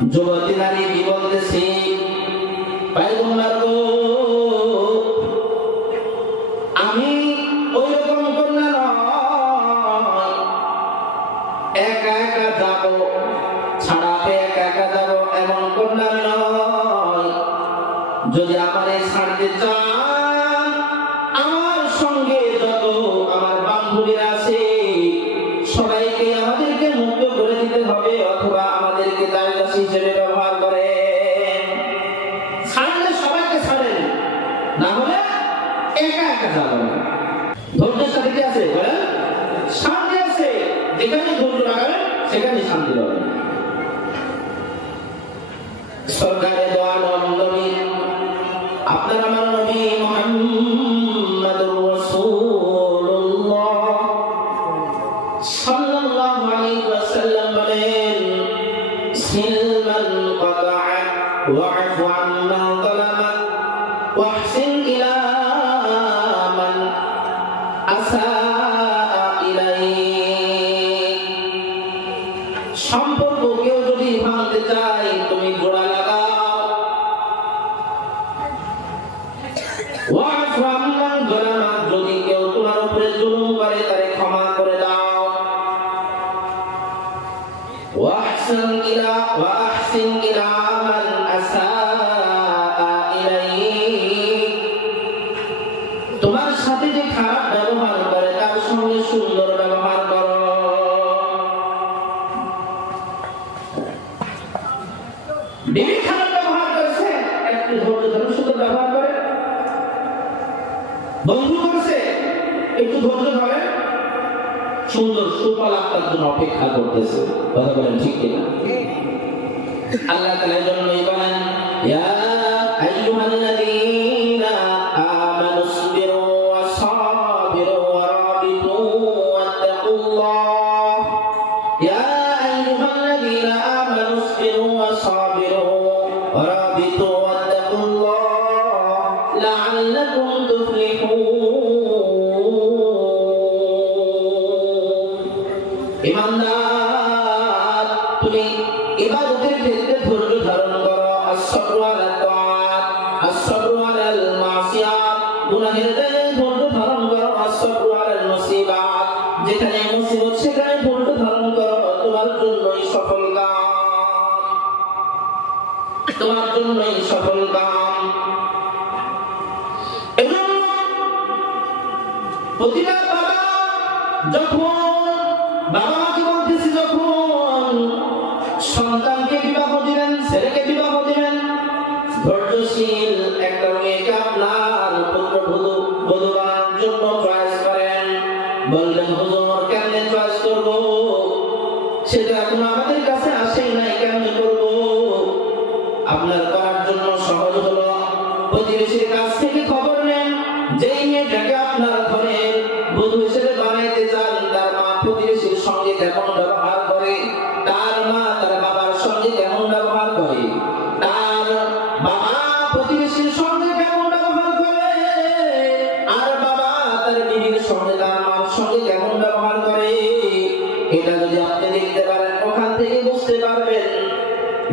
যুবতী নারী কি বলতেছি, পয়গম্বর গো, আমি ওই রকম কন্যা নয়, একা একা যাব, ছাড়াতে একা একা যাব এমন কন্যা নয়। যদি আমারে ছাড়তে চান, আমার সঙ্গে যত আমার বান্ধবীরা আছে সবাইকে আমাদেরকে মুক্ত করে দিতে হবে, অথবা আমাদেরকে দাসী হিসেবে ব্যবহার করেন। ছাড়লে সবাইকে ছাড়েন, না হলে একা একা যাবেন। ধৈর্যের সাথে কি আছে বলেন? শান্তি আছে। যেখানে ধৈর্য রাখবেন সেখানে শান্তি পাবেন। সরকারে দেওয়া নবী, আপনার আমার নবী মুহাম্মদুর রাসূলুল্লাহ সাল্লাল্লাহু আলাইহি ওয়াসাল্লাম বলেন, সিলমান কাতা'a ওয়া'ফু আম্মান যালামা ওয়াহসিন ইলা মান আসাআ ইলাইক। সম্পর্ক কেউ যদি ভাঙতে চায় তুমি জোড়া লাগাও। ওয়া'ফু আম্মান যালামা, যদি কেউ তোমার উপরে জুলুম করে তারে ক্ষমা করে দাও। ওয়াহসিন ইলা মান আসাআ ইলাইক, তোমার সাথে যে খারাপ ব্যবহার করে তার সঙ্গে সুন্দর ব্যবহার করো। বিবি খারাপ ব্যবহার করেছে, একটু ধৈর্য ধরে সুন্দর ব্যবহার করে। বন্ধু করেছে, একটু ধৈর্য ধরে সুন্দর সুফল আপনার জন্য অপেক্ষা করতেছে। কথা বলেন ঠিক কিনা? আল্লাহ তাআলার জন্যই বলেন, ইয়া আইয়ুহাল্লাযীনা আমানুসবিরু ওয়াসাবিরু ওয়ারাবিতু ওয়াত্তাকুল্লাহ। ইয়া আইয়ুহাল্লাযীনা আমানুসবিরু ওয়াসাবিরু ওয়ারাবিতু ওয়াত্তাকুল্লাহ লাআল্লাকুম তুফলিহুন। ঈমানদার, তুমি ইবাদতের ক্ষেত্রে ধৈর্য ধারণ করো। আস-সাবরু আলা তাআত, আস-সাবরু আলাল মাসিয়াত, গুনাহের দায়ে ধৈর্য ধারণ করো। আস-সাবরু আলাল মুসিবাত, যেখানে মুসিবত সেখানে ধৈর্য ধারণ করো। তোমার জন্যই সফল কাম, তোমার জন্যই সফল কাম। এজন্য প্রতিটা বাবা যখন বাবা মাকে বলতেছি, যখন সন্তানকে বিবাহ দিলেন, ছেলেকে বিবাহ দিলেন, ধৈর্যশীল একটা মেয়েকে আপনার পুত্রবধূ বানানোর জন্য চয়েস করেন। বললেন, হুজুর কেমনে চয়েস করবো? সেটা এখন আমাদের কাছে আসেই নাই, কেমনে করবো? আপনার করার জন্য সহজ হলো, প্রতিবেশীর কাছ থেকে খবর নেন। যেই মেয়েটাকে আপনার ঘরের বধূ হিসেবে বানাইতে চান, তার মা প্রতিবেশীর সঙ্গে কেমন ব্যবহার করে, তার মা তার বাবার সঙ্গে কেমন ব্যবহার করে, তার বাবা প্রতিবেশীর সঙ্গে কেমন ব্যবহার করে, আর বাবা তার বিবির সঙ্গে তার মার সঙ্গে কেমন ব্যবহার করে, এটা যদি আপনি দেখতে পারেন, ওখান থেকে বুঝতে পারবেন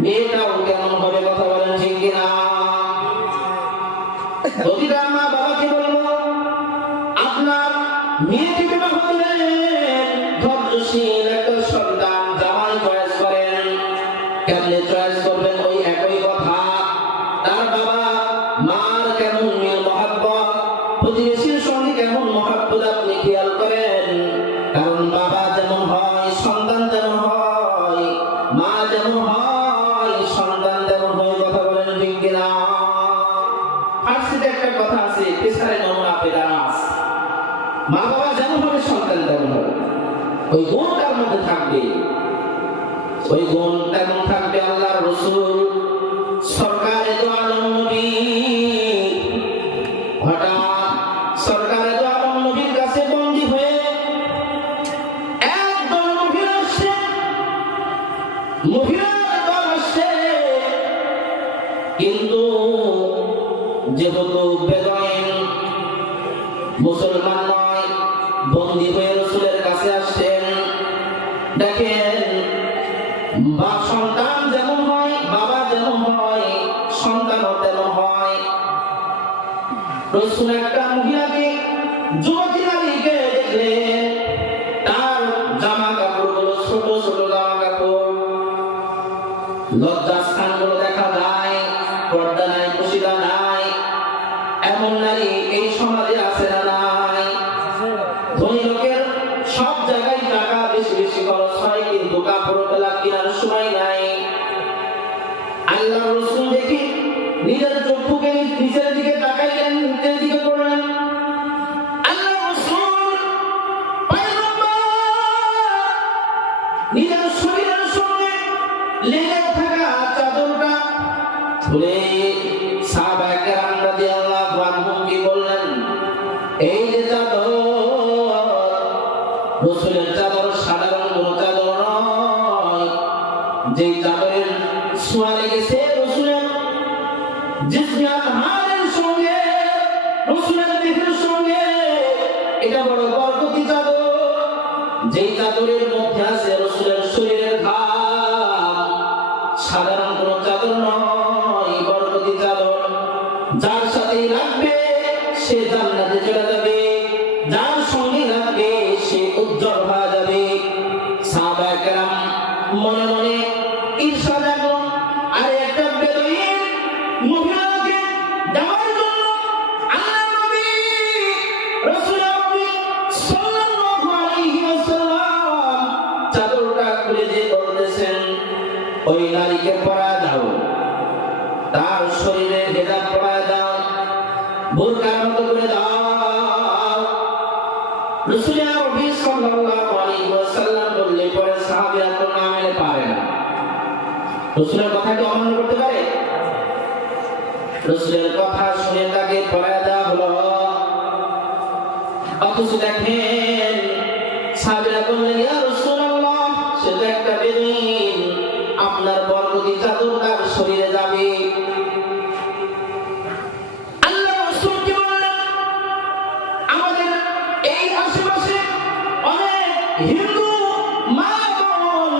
মেয়েটাও কেমন হবে। কথা বলেন ঠিক কিনা? প্রতিটা মা বাবাকে বলবো, আপনার মেয়েকে বিবাহ দিলেন, ধৈর্যশীল একটা সন্তান জামাই চয়েস করেন। কেমনে চয়েস করবেন? ওই একই কথা, তার বাবা মার কেমন মিল মহব্বত, প্রতিবেশীর সঙ্গে কেমন মহব্বত আপনি খেয়াল করেন। কারণ বাবা যেমন হয় সন্তান তেমন হয়, মা যেমন হয় সন্তান তেমন হয়। কথা বলেন ঠিক কিনা? ফার্সিতে একটা কথা আছে, পেছারে নমুনা পেদারাস, মা বাবা যেমন হবে সন্তান তেমন হবে। ওই গুণ তার মধ্যে থাকবে, ওই গুণ তেমন থাকবে। আল্লাহর রাসূল সরকারে দো আলম নবী হঠাৎ সরকারে দো আলম নবীর কাছে বন্দী হয়ে একদল মহিলা আসছে, কিন্তু যেহেতু বেদুইন মুসলমান নয়, বন্দী হয়ে রাসূলের কাছে আসছেন। দেখেন, বা সন্তান যেমন হয় রাসূল একটা মহিলাকে, যুবতী নারীকে দেখলেন, তার জামা কাপড়গুলো ছোট ছোট জামা কাপড়, লজ্জাস্থানগুলো দেখা যায়, পর্দা নাই, পশিদা নাই। এমন নারী এই সমাজে আছে না নাই? ধনী লোকের সব জায়গায় টাকা বেশি বেশি খরচ হয়, কিন্তু কাপড় পেলা কেনার সময় নাই। আল্লাহর রাসূল দেখি নিজের চক্ষুকে নিচের দিকে তাকাইলেন, নিচের দিকে করলেন। আল্লাহর রাসূল পয়গম্বর নিজের শরীরের সঙ্গে লেগে থাকা চাদরটা খুলে সাহাবায়ে কেরাম রাদিয়াল্লাহু আনহুকে বললেন, এই যে চাদর, রাসূলের চাদর সাধারণ কোনো চাদর নয়। যে চাদরের ছোঁয়া লেগেছে রাসূলের জিসমে আতহারের সঙ্গে, রাসূলের দেহের সঙ্গে, এটা বড় বরকতি চাদর। যেই চাদরের মধ্যে আছে রাসূলের শরীরের ঘাম, সাধারণ কোনো চাদর নয়, বরকতি চাদর। যার সাথেই রাখবে সে জান্নাতে চলে যাবে, যার সঙ্গে রাখবে সে উজ্জ্বল হয়ে যাবে। সাহাবায়ে কেরাম মনে মনে ঈর্ষা জাগলো, আর একটা বেদুইন মহিলাকে দেওয়ার জন্য আল্লাহর নবী রাসূল সাল্লাল্লাহু আলাইহি ওয়াসাল্লাম চাদরটা খুলে দিয়ে বলতেছেন, ওই নারীকে পরায় দাও, তার শরীরে হেজাব পরায় দাও, বোরকার মতো করে দাও। রাসূল সাল্লাল্লাহু আলাইহি ওয়াসাল্লাম বললে পরে সাহাবীরা তো না মেনে পারে না। রাসূলের কথা কি অমান্য করতে পারে? রাসূলের কথা শুনে তাকে পরায় দেওয়া হলো। অথচ দেখেন সাহাবীরা বললেন, ইয়া রাসূলুল্লাহ, সে তো একটা বেদুইন, আপনার বরকতি চাদর তার শরীরে যাবে। আল্লাহ রাসূল কি বললেন, আমাদের এই আশেপাশে অনেক হিন্দু মা বোন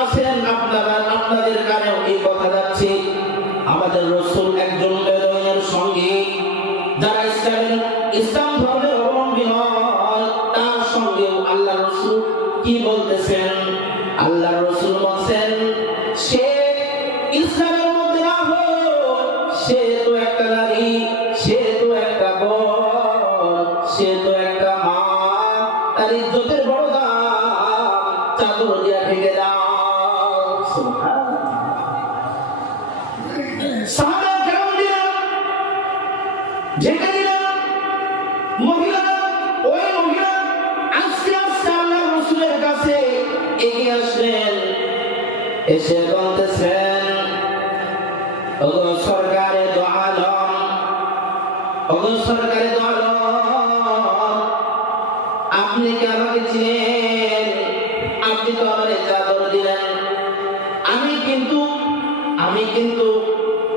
আছেন, আপনাদের কানেও এই কথা যাচ্ছে। আমাদের রাসূল একজন বেদুইনের সঙ্গে, যারা ইসলাম ধর্মের অবলম্বী হয়, তার সঙ্গেও আল্লাহ রাসূল কি বলতেছেন? আল্লাহ রাসূল বলেন, সে ইসলামের মধ্যে না হোক, সে তো একটা নারী, সে তো একটা বোন, সে তো একটা মা, তার ইজ্জতের বড় দাম, চাদর দিয়া ঢেকে দাও। সাহাবায়ে কেরাম দিলেন, ঢেকে দিলেন। মহিলা, ওই মহিলা আস্তে আস্তে আল্লাহর রাসূলের কাছে এগিয়ে আসলেন, এসে বলতেছেন, ওগো সরকারে দো আলম, ওগো সরকারে দো আলম, আপনি কি আমাকে চিনেন? আপনি তো আমাকে চাদর দিলেন, আমি কিন্তু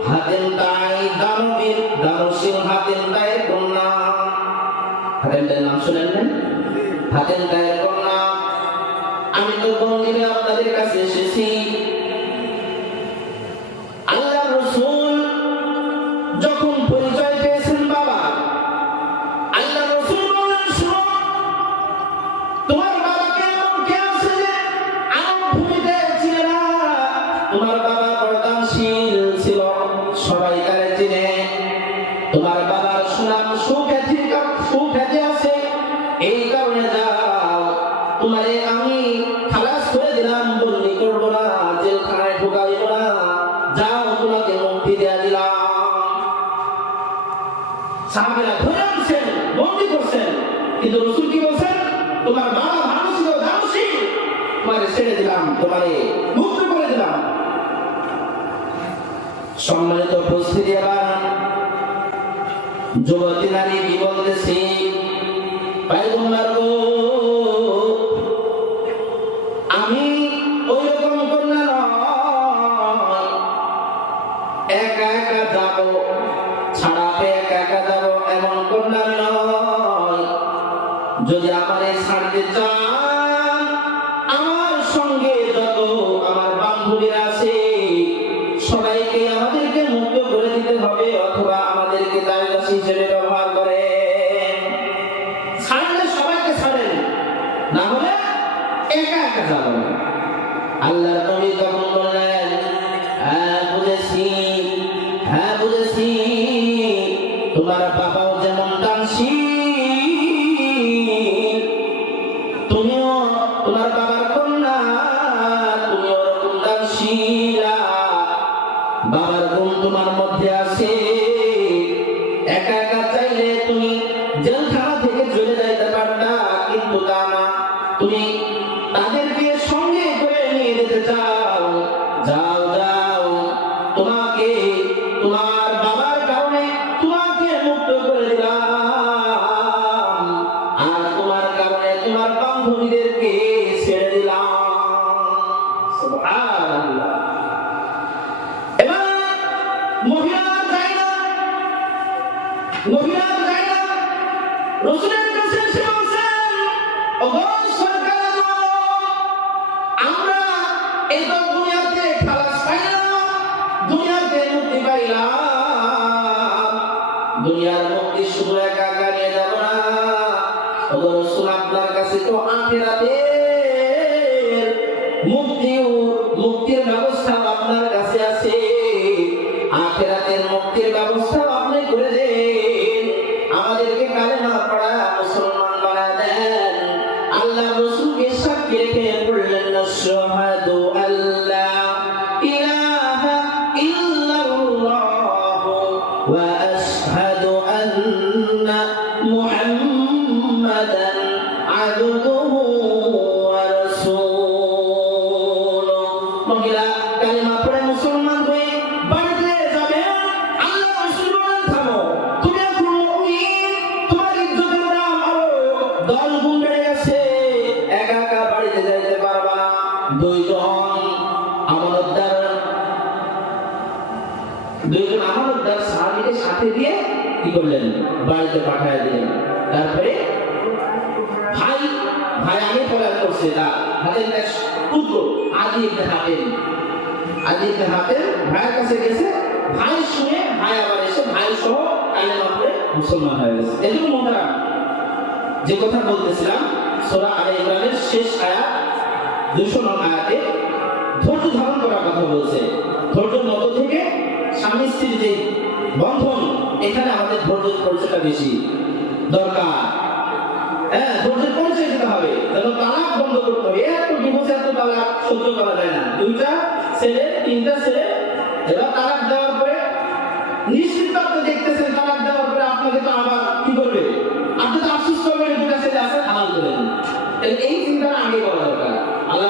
হাতেম তাই দানবীর দানশীল হাতেম তাইয়ের কন্যা। হাতেম তাইয়ের নাম শুনেন না? হাতেম তাইয়ের কন্যা। আমি তো বন্দী হয়ে আপনাদের কাছে এসেছি। আল্লাহর রাসূল যখন পরিচয় পেয়েছেন বাবা, আল্লাহর রাসূল বললেন, শোনো, তোমার বাবাকে এমন কে আছে যে আরব ভূমিতে ছিল না? তোমার বাবা পর্দাশীল ছিল, সবাই তারে চিনে। তোমার বাবার সুনাম সুখ্যাতি আছে, এই কারণে যাও, তোমারে আমি খালাস করে দিলাম, বন্দি করবো না, জেলখানায় ঢুকাইব না, যাও, তোমাকে মুক্তি দেয়া দিলাম। সাহাবীরা ধরে আনছেন, বন্দি করছেন, কিন্তু রাসূল কি বলছেন? তোমার বাবা ভালো ছিল, দানশীল, তোমারে ছেড়ে দিলাম, তোমারে মুক্ত করে দিলাম। সম্মানিত উপস্থিতি, এবার যুবতী নারী কি বলতেছি, পয়গম্বর গো, আমি ওই রকম কন্যা নয়, একা একা যাব, ছাড়াতে একা একা যাব, এমন কন্যা নয়। যদি আমারে ছাড়তে চান, আমার সঙ্গে যত আমার বান্ধবীরা আছে সবাইকে আমাদেরকে মুক্ত করে দিতে হবে, অথবা আমাদেরকে আমাদেরকে দায়দাসী হিসেবে ব্যবহার করেন। ছাড়লে সবাইকে ছাড়েন, না হলে একা একা যাবেন। আল্লাহর নবী তখন বললেন, হ্যাঁ বুঝেছি, তোমার বাবাও যেমন দানশীল, তুমিও তোমার বাবার কন্যা, তুমি ওরকম দানশীলা। বাবার গুণ তোমার মধ্যে আছে। একা একা চাইলে তুমি জেলখানা থেকে চলে যাইতে পারতা, কিন্তু তা না, তুমি তাদেরকে সঙ্গে করে নিয়ে যেতে চাও। যাও যাও, তোমাকে তোমার বাবার কারণে তোমাকে মুক্ত করে দিলাম, আর তোমার কারণে তোমার বান্ধবীদেরকে ছেড়ে দিলাম। সুবহানাল্লাহ। এবার মহিলা যায় না, রাসূলের কাছে এসে বলছেন, ওগো সরকার, আমরা এই তো দুনিয়াতে খালাস পাইলাম, দুনিয়াতে মুক্তি পাইলাম, দুনিয়ার মুক্তি শুধু একা একা নিয়ে যাব না। ওগো রাসূল, আপনার কাছে তো আখিরাতের মুক্তির ব্যবস্থা আপনার কাছে আছে। আখিরাতের মুক্তির ব্যবস্থা আপনি করে দেন, আমাদেরকে কালেমা পড়া মুসলমান বানায় দেন। আল্লাহ রাসূলকে সাক্ষী রেখে বললেন, আশহাদু আল্লা ইলাহা ইল্লাল্লাহ ওয়া আশহাদু আন্না মুহাম্মাদান আবদুহু ওয়া রাসূলুহু। মহিলা কালেমা পড়ে মুসলমান হয়ে বাড়িতে যাবে। আল্লাহ রাসূল বলেন, থামো, তুমি এখন মুমিন, তোমার ইজ্জতের দাম আরো 10 গুণ বেড়ে গেছে, একা একা বাড়িতে যাইতে পারবা না। দুইজন আমানতদার সাহাবীকে সাথে দিয়ে কি করলেন, বাড়িতে পাঠিয়ে দিলেন। তারপরে ভাই আগে পলায়ন করছে, তার হাতের পুত্র আদি ইবনে হাতেম ভাইয়ের কাছে গেছে। ভাই শুনে ভাই আবার এসে ভাই সহ কালেমা পড়ে মুসলমান হয়ে গেছে। এজন্য মুহতারাম, যে কথা বলতেছিলাম, সূরা আলে ইমরানের শেষ আয়াত 200 নং আয়াতে ধৈর্য ধারণ করার কথা বলছে। ধৈর্যের মতো থেকে স্বামী স্ত্রীর যে বন্ধন, এখানে আমাদের ধৈর্যের পরিচয়টা বেশি দরকার। হ্যাঁ, ধৈর্যের পরিচয় দিতে হবে, যেন তালাক বন্ধ করতে হবে। এত ডিভোর্স, এত তালাক সহ্য করা যায় না। 2টা ছেলে 3টা ছেলে, এবার তালাক দেওয়ার পরে নিশ্চিত আপনি দেখতেছেন, তালাক দেওয়ার পরে আপনাকে তো আবার কি করবে, আপনি তো আফসোস করবেন, 2টা ছেলে আছে হালাল করে দিন। এই চিন্তাটা আগে করা দরকার। আল্লাহ